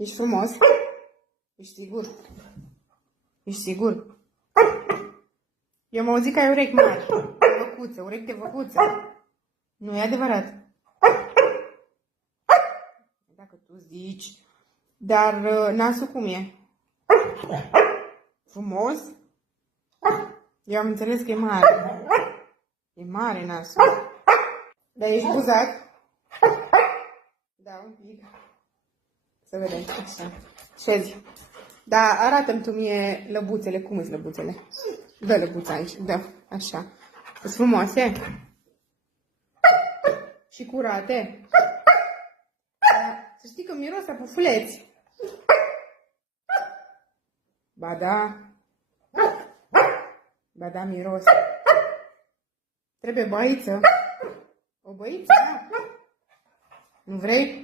Ești frumos? Ești sigur? Ești sigur? Eu m-au zis că ai urechi mari. Văcuță, urechi de văcuță. Nu e adevărat? Dacă tu zici. Dar nasul cum e? Frumos? Eu am înțeles că e mare. E mare nasul. Dar ești buzat? Da, un pic. Să vedem. Așa. Șezi. Da, arată-mi tu mie lăbuțele. Cum sunt lăbuțele? Dă lăbuța aici. Dă. Așa. Sunt frumoase? Și curate? Da. Să știi că miros a pufuleți. Ba da. Ba da, miros. Trebuie băiță. O băiță, da? Nu vrei?